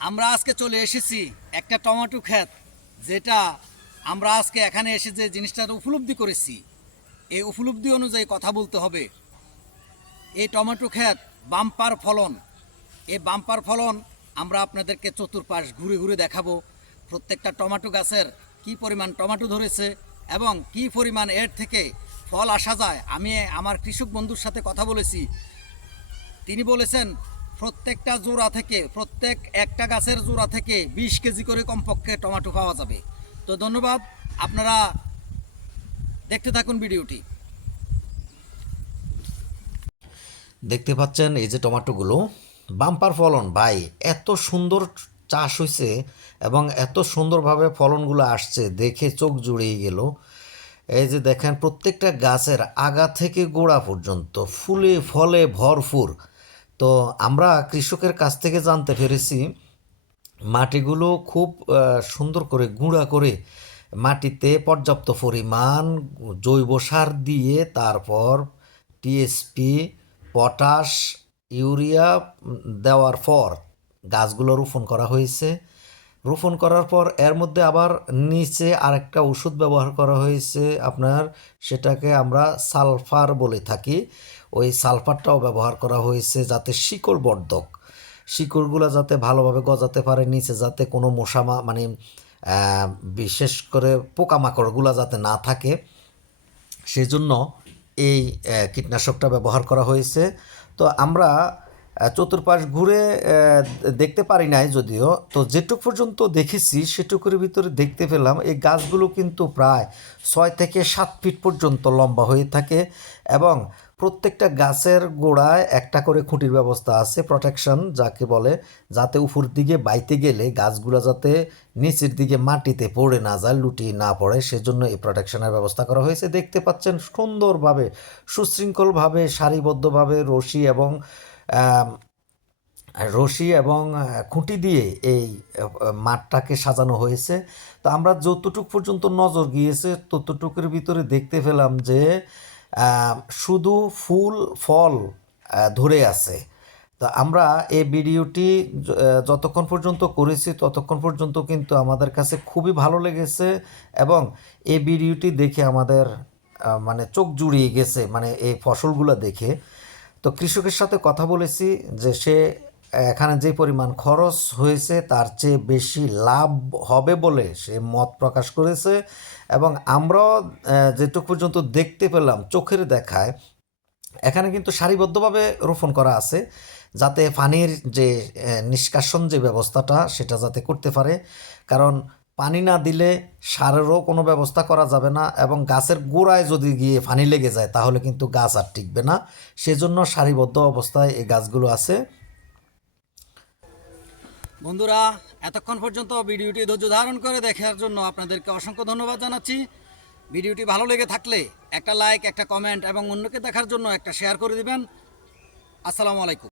আমরা আজকে চলে এসেছি একটা টমেটো ক্ষেত, যেটা আমরা আজকে এখানে এসে যে জিনিসটার উপলব্ধি করেছি, এই উপলব্ধি অনুযায়ী কথা বলতে হবে। এই টমেটো ক্ষেত বাম্পার ফলন। এই বাম্পার ফলন আমরা আপনাদেরকে চতুর্পাশ ঘুরে ঘুরে দেখাবো। প্রত্যেকটা টমেটো গাছের কি পরিমাণ টমেটো ধরেছে এবং কি পরিমাণ এর থেকে ফল আসা যায়। আমি আমার কৃষক বন্ধুর সাথে কথা বলেছি, তিনি বলেছেন প্রত্যেকটা জোড়া থেকে, প্রত্যেক একটা গাছের জোড়া থেকে 20 কেজি করে কমপক্ষে টমেটো পাওয়া যাবে। তো ধন্যবাদ, আপনারা দেখতে থাকুন ভিডিওটি। দেখতে পাচ্ছেন এই যে টমেটোগুলো বাম্পার ফলন ভাই, এত সুন্দর চাষ হয়েছে এবং এত সুন্দরভাবে ফলনগুলো আসছে, দেখে চোখ জুড়িয়ে গেল। এই যে দেখেন প্রত্যেকটা গাছের আগা থেকে গোড়া পর্যন্ত ফুলে ফলে ভরপুর। তো আমরা কৃষকের কাছ থেকে জানতে পেরেছি মাটিগুলো খুব সুন্দর করে গুঁড়া করে মাটিতে পর্যাপ্ত পরিমাণ জৈব সার দিয়ে, তারপর টিএসপি, পটাশ, ইউরিয়া দেওয়ার পর গাছগুলো রোপণ করা হয়েছে। রোপণ করার পর এর মধ্যে আবার নিচে আরেকটা ওষুধ ব্যবহার করা হয়েছে আপনার, সেটাকে আমরা সালফার বলে থাকি। ওই সালফারটাও ব্যবহার করা হয়েছে যাতে শিকড় বর্ধক, শিকড়গুলো যাতে ভালোভাবে গজাতে পারে, নিচে যাতে কোনো মশা মানে বিশেষ করে পোকামাকড়গুলো যাতে না থাকে, সেজন্য এই কীটনাশকটা ব্যবহার করা হয়েছে। তো আমরা চতুর্পাশ ঘুরে দেখতে পারি নাই যদিও, তো যেটুক পর্যন্ত দেখেছি সেটুকুর ভিতরে দেখতে পেলাম এই গাছগুলো কিন্তু প্রায় 6 থেকে 7 ফিট পর্যন্ত লম্বা হয়ে থাকে এবং প্রত্যেকটা গাছের গোড়ায় একটা করে খুঁটির ব্যবস্থা আছে, প্রোটেকশন যাকে বলে, যাতে উপর দিকে বাইতে গেলে গাছগুলো যাতে নিচের দিকে মাটিতে পড়ে না যায়, লুটিয়ে না পড়ে, সেজন্য এই প্রোটেকশনের ব্যবস্থা করা হয়েছে। দেখতে পাচ্ছেন সুন্দরভাবে সুশৃঙ্খলভাবে সারিবদ্ধভাবে রশি এবং খুঁটি দিয়ে এই মাঠটাকে সাজানো হয়েছে। তো আমরা যতটুকু পর্যন্ত নজর গিয়েছে ততটুকুর ভিতরে দেখতে পেলাম যে শুধু ফুল ফল ধরে আছে। তো আমরা এই ভিডিওটি যতক্ষণ পর্যন্ত করেছি ততক্ষণ পর্যন্ত কিন্তু আমাদের কাছে খুবই ভালো লেগেছে এবং এই ভিডিওটি দেখে আমাদের মানে চোখ জুড়িয়ে গেছে, মানে এই ফসলগুলো দেখে। তো কৃষকের সাথে কথা বলেছি যে সে এখানে যে পরিমাণ খরচ হয়েছে তার চেয়ে বেশি লাভ হবে বলে সে মত প্রকাশ করেছে এবং আমরাও যেটুকু পর্যন্ত দেখতে পেলাম চোখের দেখায়, এখানে কিন্তু সারিবদ্ধভাবে রোপণ করা আছে যাতে পানির যে নিষ্কাশন যে ব্যবস্থাটা সেটা যাতে করতে পারে, কারণ পানি না দিলে সারেরও কোনো ব্যবস্থা করা যাবে না এবং গাছের গোড়ায় যদি গিয়ে পানি লেগে যায় তাহলে কিন্তু গাছ আর টিকবে না। সেজন্য সারিবদ্ধ অবস্থায় এই গাছগুলো আছে। বন্ধুরা, এতক্ষণ পর্যন্ত ভিডিওটি ধৈর্য ধারণ করে দেখার জন্য আপনাদেরকে অসংখ্য ধন্যবাদ জানাচ্ছি। ভিডিওটি ভালো লেগে থাকলে একটা লাইক, একটা কমেন্ট এবং অন্যকে দেখার জন্য একটা শেয়ার করে দিবেন। আসসালামু আলাইকুম।